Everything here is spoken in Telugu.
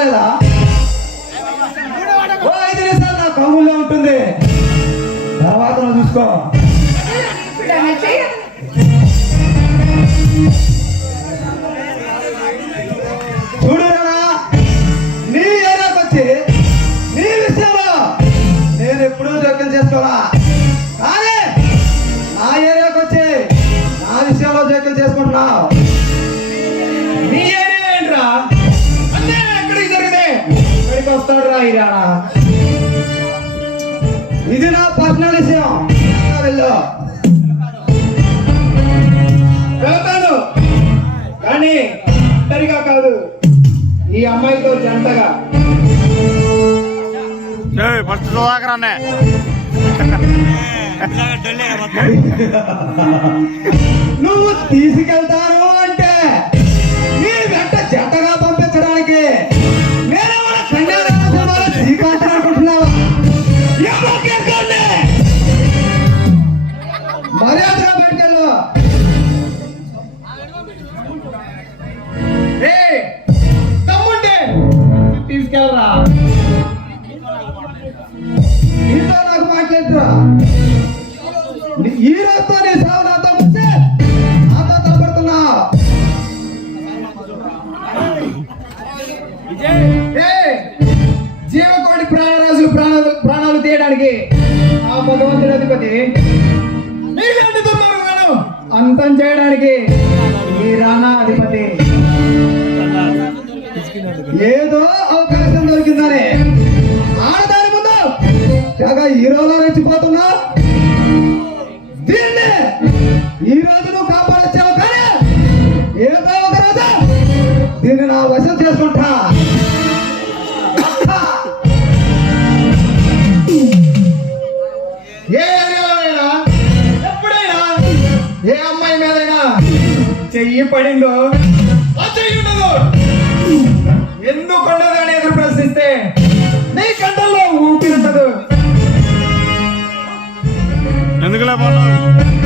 కాలేదా? ఓ 5 నిమిషాలు నా కమ్ముల్లో ఉంటుంది, తర్వాత నువ్వు చూసుకో. చూడురా, నీ ఏరియాకి వచ్చి నీ విషయంలో నేను ఎప్పుడూ జోక్యం చేసుకోవాలా, కానీ నా ఏరియాకి వచ్చి నా విషయంలో జోక్యం చేసుకుంటున్నావు. నీ ఏరియా ఏంట్రా? అన్నీ ఎక్కడికి జరిగితే ఇక్కడికి వస్తాడు రా ఇరానా. ఇది నా పర్సనల్ విషయం, వెళ్ళు. వెళ్తాను, కానీ ఒంటరిగా కాదు, ఈ అమ్మాయితో జంటగా. ఫస్ట్ సుధాకరాన్నే నువ్వు తీసుకెళ్తాను అంటే నీ వెంట జంటగా పంపించడానికి నేనేమన్నా కన్యారామ శ్రీకాంత్ అనుకుంటున్నావా? మర్యాదగా బయటకెళ్ళు. తమ్ముంటే తీసుకెళ్ళరా. నీతో నాకు మాట్లాడుతురా, ఈ రోజుతో నీ సాగు నాతో వస్తే నాతో తప్పడుతున్నావు. జీవకోటి ప్రాణరాశులు ప్రాణాలు తీయడానికి ఆ భగవంతుడి అధిపతి, నీలాంటి దుర్మార్గులను అంతం చేయడానికి ఈ రాణా అధిపతి. ఏదో అవకాశం దొరికిందని ఆడదాని ముందు తెగ హీరోలో రెచ్చిపోతున్నా. దీన్ని ఈ రోజు నువ్వు కాపాడొచ్చావు, కానీ ఏదో ఒక రోజు దీన్ని నా వశం చేసుకుంటా. ఏ ఏరియాలోనైనా ఎప్పుడైనా ఏ అమ్మాయి మీదైనా చెయ్యి పడిందో ఆ చెయ్యి ఉండదు. ఎందుకు ఉండదు అని ఎదురు ప్రశ్నిస్తే నీ కంటల్లో ఊపిరి ఉండదు. ఎందుకులే బాగున్నావు.